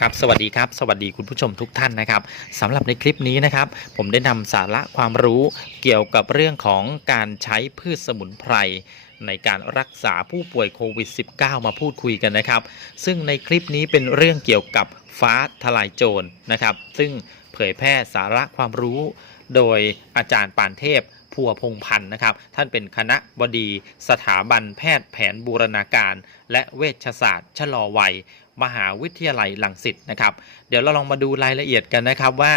ครับสวัสดีครับสวัสดีคุณผู้ชมทุกท่านนะครับสำหรับในคลิปนี้นะครับ ผมได้นำสาระความรู้เกี่ยวกับเรื่องของการใช้พืชสมุนไพรในการรักษาผู้ป่วยโควิด -19 มาพูดคุยกันนะครับ ซึ่งในคลิปนี้เป็นเรื่องเกี่ยวกับฟ้าทลายโจรนะครับ ซึ่งเผยแพร่สาระความรู้ โดยอาจารย์ปานเทพพัวพงพันธ์นะครับ ท่านเป็นคณะบดีสถาบันแพทย์แผนบูรณาการ และเวชศาสตร์ชะลอวัย มหาวิทยาลัยลังสิตนะครับ เดี๋ยวเราลองมาดูรายละเอียดกันนะครับว่า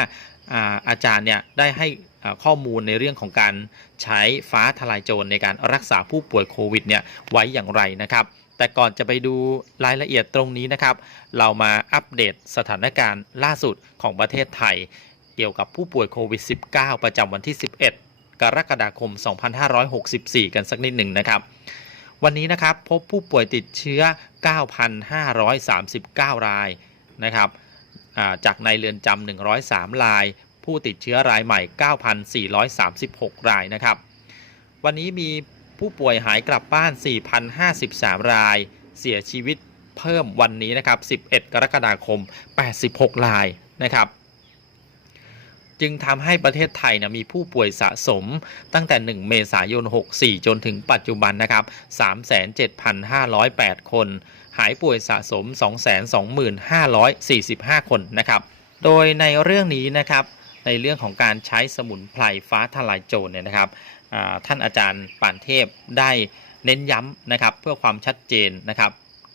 อาอาจารย์เนี่ยได้ให้ข้อมูลในเรื่องของการใช้ฟ้าทลายโจรในการรักษาผู้ป่วยโควิดเนี่ยไว้อย่างไรนะครับแต่ก่อนจะไปดูรายละเอียดตรงนี้นะครับ เรามาอัปเดตสถานการณ์ล่าสุดของประเทศไทย เกี่ยวกับผู้ป่วยโควิด -19 ประจำวันที่ 11 กรกฎาคม 2564 กันสักนิดหนึ่งนะครับ วันนี้นะครับพบผู้ป่วยติดเชื้อ 9,539 รายนะครับจากในเรือนจำ103 ราย ผู้ติดเชื้อรายใหม่ 9,436 รายนะครับ วันนี้มีผู้ป่วยหายกลับบ้าน 4,053 ราย เสียชีวิตเพิ่มวันนี้นะครับ 11 กรกฎาคม 86 รายนะครับ จึงทำให้ประเทศไทยนะมีผู้ป่วยสะสมตั้งแต่ 1 เมษายน 64 จนถึงปัจจุบันนะครับ 37,508 คน หายป่วยสะสม 225,45 คนนะครับ โดยในเรื่องนี้นะครับในเรื่องของการใช้สมุนไพรฟ้าทลายโจรเนี่ยนะครับท่านอาจารย์ป่านเทพได้เน้นย้ำนะครับเพื่อความชัดเจนนะครับ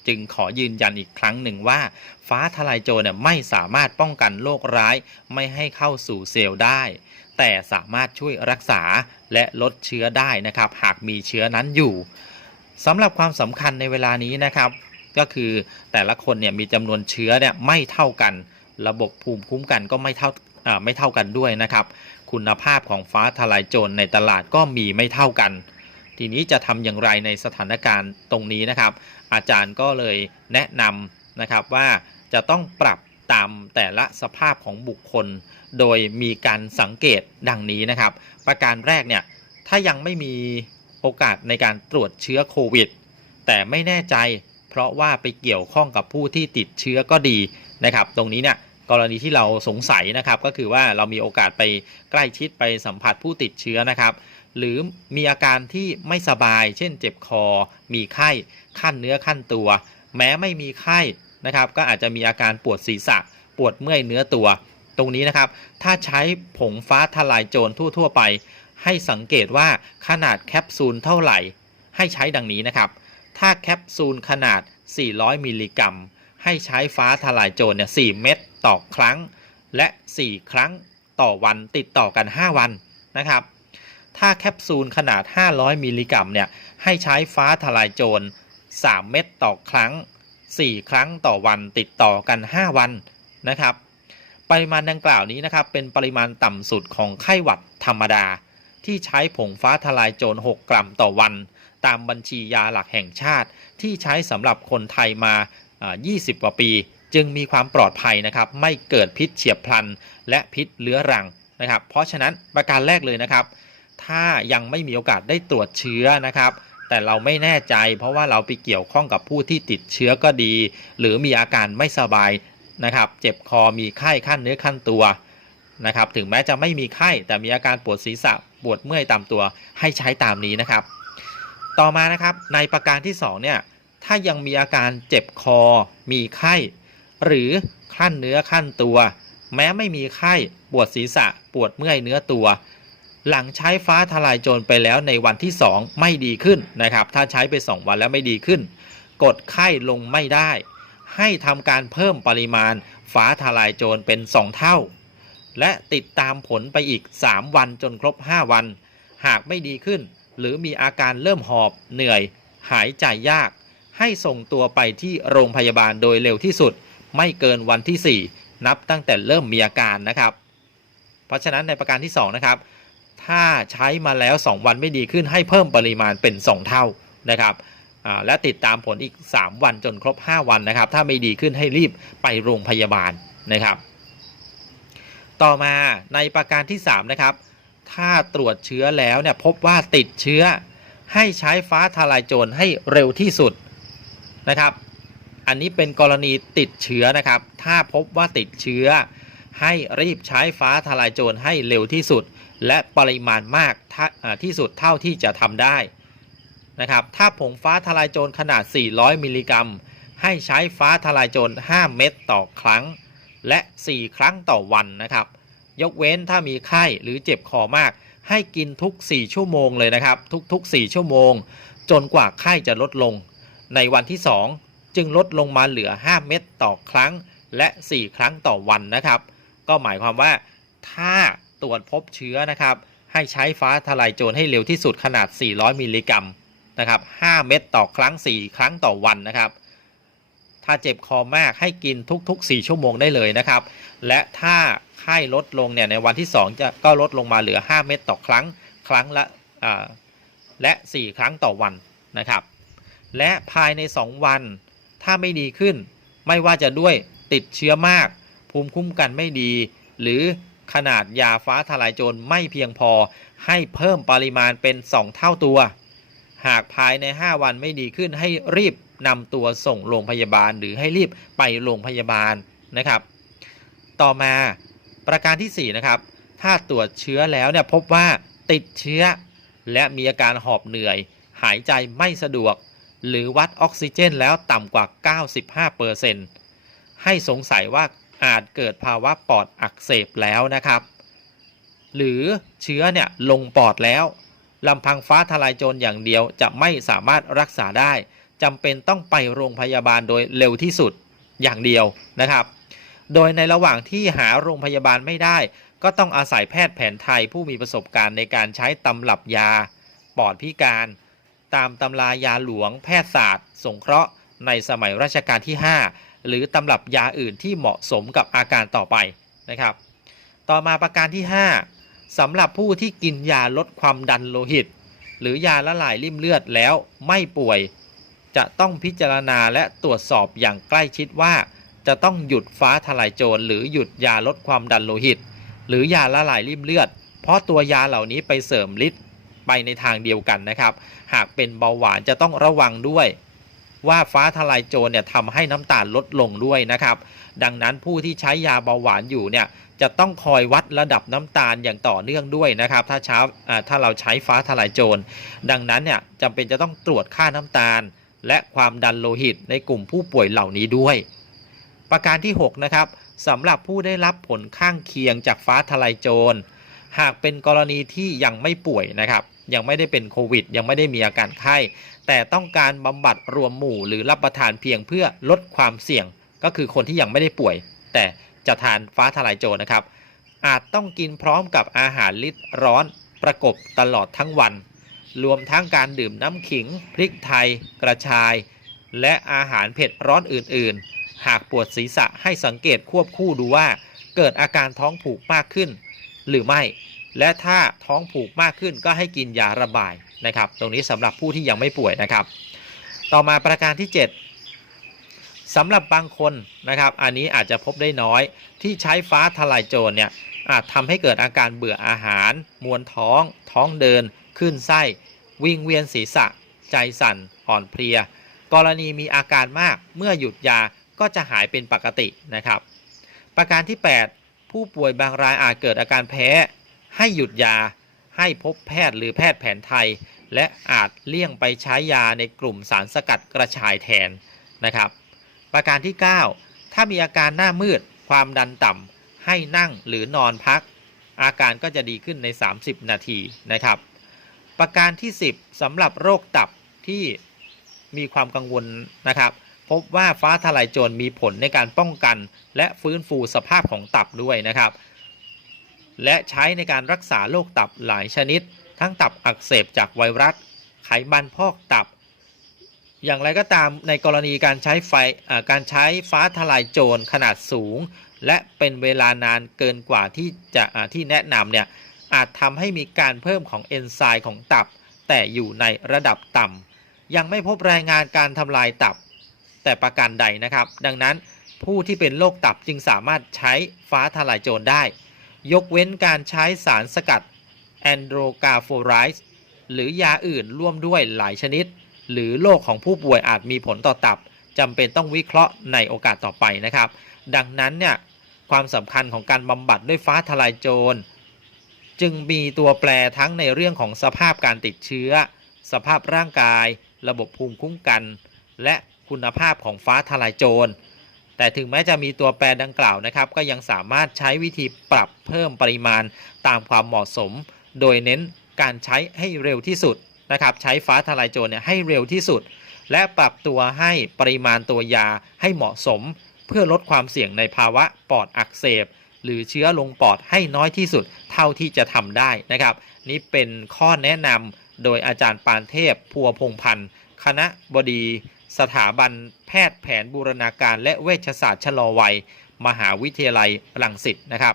จึงขอยืนยันอีกครั้งหนึ่งว่า ฟ้าทลายโจรเนี่ยไม่สามารถป้องกันโรคร้ายไม่ให้เข้าสู่เซลล์ได้ แต่สามารถช่วยรักษาและลดเชื้อได้นะครับ หากมีเชื้อนั้นอยู่สำหรับความสำคัญในเวลานี้นะครับ ก็คือแต่ละคนเนี่ยมีจำนวนเชื้อเนี่ยไม่เท่ากัน ระบบภูมิคุ้มกันก็ไม่เท่าอ่าไม่เท่ากันด้วยนะครับ คุณภาพของฟ้าทลายโจรในตลาดก็มีไม่เท่ากัน ทีนี้จะทำอย่างไรในสถานการณ์ตรงนี้นะครับ อาจารย์ก็เลยแนะนำนะครับว่าจะต้องปรับตามแต่ละสภาพของบุคคล โดยมีการสังเกตดังนี้นะครับ ประการแรกเนี่ยถ้ายังไม่มีโอกาสในการตรวจเชื้อโควิด แต่ไม่แน่ใจเพราะว่าไปเกี่ยวข้องกับผู้ที่ติดเชื้อก็ดีนะครับ ตรงนี้เนี่ยกรณีที่เราสงสัยนะครับก็คือว่าเรามีโอกาสไปใกล้ชิดไปสัมผัสผู้ติดเชื้อนะครับ หรือมีอาการที่ไม่สบาย เช่นเจ็บคอ มีไข้ขั้นเนื้อขั้นตัว แม้ไม่มีไข้นะครับ ก็อาจจะมีอาการปวดศีรษะ ปวดเมื่อยเนื้อตัว ตรงนี้นะครับ ถ้าใช้ผงฟ้าทลายโจรทั่ว ๆ ไป ให้สังเกตว่าขนาดแคปซูลเท่าไหร่ ให้ใช้ดังนี้นะครับ ถ้าแคปซูลขนาด 400 มิลลิกรัม ให้ใช้ฟ้าทลายโจรเนี่ย 4 เม็ดต่อครั้ง และ 4 ครั้งต่อวันติดต่อกัน 5 วันนะครับ ถ้าแคปซูลขนาด 500 มิลลิกรัมเนี่ยให้ใช้ฟ้าทลายโจร 3 เม็ดต่อครั้ง 4 ครั้งต่อวันติดต่อกัน 5 วันนะครับ ปริมาณดังกล่าวนี้นะครับเป็นปริมาณต่ำสุดของไข้หวัดธรรมดา ที่ใช้ผงฟ้าทลายโจร 6 กรัมต่อวัน ตามบัญชียาหลักแห่งชาติ ที่ใช้สำหรับคนไทยมาอ่า20 กว่าปี จึงมีความปลอดภัยนะครับไม่เกิดพิษเฉียบพลัน และพิษเลื้อรังนะครับ เพราะฉะนั้นประการแรกเลยนะครับ ถ้ายังไม่มีโอกาสได้ตรวจเชื้อนะครับ แต่เราไม่แน่ใจ เพราะว่าเราไปเกี่ยวข้องกับผู้ที่ติดเชื้อก็ดี หรือมีอาการไม่สบายนะครับ เจ็บคอมีไข้ขั้นเนื้อขั้นตัวนะครับ ถึงแม้จะไม่มีไข้แต่มีอาการปวดศีรษะปวดเมื่อยตามตัวให้ใช้ตามนี้นะครับ ต่อมานะครับในประการที่2เนี่ยถ้ายังมีอาการเจ็บคอ มีไข้ หรือขั้นเนื้อขั้นตัว แม้ไม่มีไข้ปวดศีรษะ ปวดเมื่อยเนื้อตัว หลังใช้ฟ้าทลายโจรไปแล้วในวันที่ 2 ไม่ดีขึ้นนะครับ ถ้าใช้ไป 2 วันแล้วไม่ดีขึ้น กดไข้ลงไม่ได้ ให้ทำการเพิ่มปริมาณฟ้าทลายโจรเป็น 2 เท่า และติดตามผลไปอีก 3 วันจนครบ 5 วัน หากไม่ดีขึ้น หรือมีอาการเริ่มหอบเหนื่อย หายใจยาก ให้ส่งตัวไปที่โรงพยาบาลโดยเร็วที่สุด ไม่เกินวันที่ 4 นับตั้งแต่เริ่มมีอาการนะครับ เพราะฉะนั้นในประการที่ 2 นะครับ ถ้าใช้มาแล้ว 2 วันไม่ดีขึ้นให้เพิ่มปริมาณเป็น 2 เท่านะครับและติดตามผลอีก 3 วันจนครบ 5 วันนะครับ ถ้าไม่ดีขึ้นให้รีบไปโรงพยาบาลนะครับ ต่อมาในประการที่ 3 นะครับ ถ้าตรวจเชื้อแล้วเนี่ยพบว่าติดเชื้อ ให้ใช้ฟ้าทลายโจรให้เร็วที่สุดนะครับ อันนี้เป็นกรณีติดเชื้อนะครับ ถ้าพบว่าติดเชื้อ ให้รีบใช้ฟ้าทลายโจรให้เร็วที่สุด และปริมาณมากที่สุดเท่าที่จะทำได้นะครับ ถ้าผงฟ้าทลายโจรขนาด 400 มิลลิกรัม ให้ใช้ฟ้าทลายโจร 5 เม็ดต่อครั้ง และ 4 ครั้งต่อวันนะครับ ยกเว้นถ้ามีไข้หรือเจ็บคอมาก ให้กินทุก 4 ชั่วโมงเลยนะครับ ทุก ๆ 4 ชั่วโมง จนกว่าไข้จะลดลง ในวันที่ 2 จึงลดลงมาเหลือ 5 เม็ดต่อครั้ง และ 4 ครั้งต่อวันนะครับ ก็หมายความว่าถ้า ตรวจพบเชื้อนะครับ ให้ใช้ฟ้าทลายโจรให้เร็วที่สุดขนาด 400 มิลลิกรัมนะครับ 5 เม็ดต่อครั้ง 4 ครั้งต่อวันนะครับ ถ้าเจ็บคอมากให้กินทุก ๆ 4 ชั่วโมงได้เลยนะครับ และถ้าไข้ลดลงเนี่ยในวันที่ 2 จะก็ลดลงมาเหลือ 5 เม็ดต่อครั้งครั้งละและ 4 ครั้งต่อวันนะครับ และภายใน 2 วันถ้าไม่ดีขึ้น ไม่ว่าจะด้วยติดเชื้อมาก ภูมิคุ้มกันไม่ดี หรือ ขนาดยาฟ้าทลายโจรไม่เพียงพอ ให้เพิ่มปริมาณเป็น 2 เท่าตัว หากภายใน 5 วันไม่ดีขึ้นให้รีบนำตัวส่งโรงพยาบาลหรือให้รีบไปโรงพยาบาลนะครับ ต่อมาประการที่ 4 นะครับ ถ้าตรวจเชื้อแล้วเนี่ยพบว่าติดเชื้อ และมีอาการหอบเหนื่อย หายใจไม่สะดวก หรือวัดออกซิเจนแล้วต่ำกว่า 95%ให้สงสัยว่า อาจเกิดภาวะปอดอักเสบแล้วนะครับ หรือเชื้อเนี่ยลงปอดแล้วลำพังฟ้าทลายโจรอย่างเดียวจะไม่สามารถรักษาได้จำเป็นต้องไปโรงพยาบาลโดยเร็วที่สุดอย่างเดียวนะครับ โดยในระหว่างที่หาโรงพยาบาลไม่ได้ ก็ต้องอาศัยแพทย์แผนไทยผู้มีประสบการณ์ในการใช้ตำรับยา ปอดพิการ ตามตำรายาหลวงแพทยศาสตร์ สงเคราะห์ ในสมัยรัชกาลที่ 5 หรือตำรับยาอื่นที่เหมาะสมกับอาการต่อไปนะครับ ต่อมาประการที่ 5สำหรับผู้ที่กินยาลดความดันโลหิต หรือยาละลายริ่มเลือดแล้วไม่ป่วย จะต้องพิจารณาและตรวจสอบอย่างใกล้ชิดว่า จะต้องหยุดฟ้าทลายโจรหรือหยุดยาลดความดันโลหิต หรือยาละลายริ่มเลือด เพราะตัวยาเหล่านี้ไปเสริมฤทธิ์ไปในทางเดียวกันนะครับ หากเป็นเบาหวานจะต้องระวังด้วย ว่าฟ้าทลายโจรเนี่ยทำให้น้ำตาลลดลงด้วยนะครับ ดังนั้นผู้ที่ใช้ยาเบาหวานอยู่เนี่ยจะต้องคอยวัดระดับน้ำตาลอย่างต่อเนื่องด้วยนะครับ ถ้าเช้าถ้าเราใช้ฟ้าทลายโจร ดังนั้นเนี่ยจำเป็นจะต้องตรวจค่าน้ำตาล และความดันโลหิตในกลุ่มผู้ป่วยเหล่านี้ด้วย ประการที่ 6 นะครับสำหรับผู้ได้รับผลข้างเคียงจากฟ้าทลายโจร หากเป็นกรณีที่ยังไม่ป่วยนะครับ ยังไม่ได้เป็นโควิด ยังไม่ได้มีอาการไข้ แต่ต้องการบำบัดรวมหมู่หรือรับประทานเพียงเพื่อลดความเสี่ยง ก็คือคนที่ยังไม่ได้ป่วย แต่จะทานฟ้าทลายโจรนะครับ อาจต้องกินพร้อมกับอาหารลิตรร้อนประกบตลอดทั้งวัน รวมทั้งการดื่มน้ำขิง พริกไทย กระชาย และอาหารเผ็ดร้อนอื่น ๆ หากปวดศีรษะให้สังเกตควบคู่ดูว่า เกิดอาการท้องผูกมากขึ้น หรือไม่ และถ้าท้องผูกมากขึ้นก็ให้กินยาระบาย นะครับ ตรงนี้สำหรับผู้ที่ยังไม่ป่วยนะครับ ต่อมาประการที่ 7สำหรับบางคนนะครับ อันนี้อาจจะพบได้น้อยที่ใช้ฟ้าทลายโจรเนี่ยอาจทำให้เกิดอาการเบื่ออาหาร มวนท้อง ท้องเดิน ขึ้นไส้ วิ่งเวียนศีรษะ ใจสั่น อ่อนเพลีย กรณีมีอาการมากเมื่อหยุดยาก็จะหายเป็นปกตินะครับ ประการที่ 8 ผู้ป่วยบางรายอาจเกิดอาการแพ้ ให้หยุดยา ให้พบแพทย์หรือแพทย์แผนไทย และอาจเลี่ยงไปใช้ยาในกลุ่มสารสกัดกระชายแทนนะครับ ประการที่ 9 ถ้ามีอาการหน้ามืด ความดันต่ำให้นั่งหรือนอนพัก อาการก็จะดีขึ้นใน 30 นาทีนะครับ ประการที่ 10สำหรับโรคตับที่มีความกังวลนะครับ พบว่าฟ้าทลายโจรมีผลในการป้องกัน และฟื้นฟูสภาพของตับด้วยนะครับ และใช้ในการรักษาโรคตับหลายชนิด ทั้งตับอักเสบจากไวรัส ไขมันพอกตับ อย่างไรก็ตามในกรณีการใช้ไฟการใช้ฟ้าทลายโจรขนาดสูง และเป็นเวลานานเกินกว่าที่จะที่แนะนำเนี่ยอาจทำให้มีการเพิ่มของเอนไซม์ของตับ แต่อยู่ในระดับต่ำยังไม่พบรายงานการทำลายตับ แต่ประการใดนะครับ ดังนั้นผู้ที่เป็นโรคตับจึงสามารถใช้ฟ้าทลายโจรได้ ยกเว้นการใช้สารสกัดแอนโดรกาโฟไรส์หรือยาอื่นร่วมด้วยหลายชนิด หรือโรคของผู้ป่วยอาจมีผลต่อตับจำเป็นต้องวิเคราะห์ในโอกาสต่อไปนะครับ ดังนั้นเนี่ยความสำคัญของการบำบัดด้วยฟ้าทลายโจร จึงมีตัวแปรทั้งในเรื่องของสภาพการติดเชื้อ สภาพร่างกาย ระบบภูมิคุ้มกัน และคุณภาพของฟ้าทลายโจร แต่ถึงแม้จะมีตัวแปรดังกล่าวนะครับ ก็ยังสามารถใช้วิธีปรับเพิ่มปริมาณตามความเหมาะสม โดยเน้นการใช้ให้เร็วที่สุดนะครับ ใช้ฟ้าทลายโจรเนี่ยให้เร็วที่สุด และปรับตัวให้ปริมาณตัวยาให้เหมาะสม เพื่อลดความเสี่ยงในภาวะปอดอักเสบหรือเชื้อลงปอดให้น้อยที่สุดเท่าที่จะทำได้นะครับ นี่เป็นข้อแนะนำโดยอาจารย์ปานเทพพัวพงพันธ์คณะบดี สถาบันแพทย์แผนบูรณาการและเวชศาสตร์ชะลอวัย มหาวิทยาลัยรังสิตนะครับ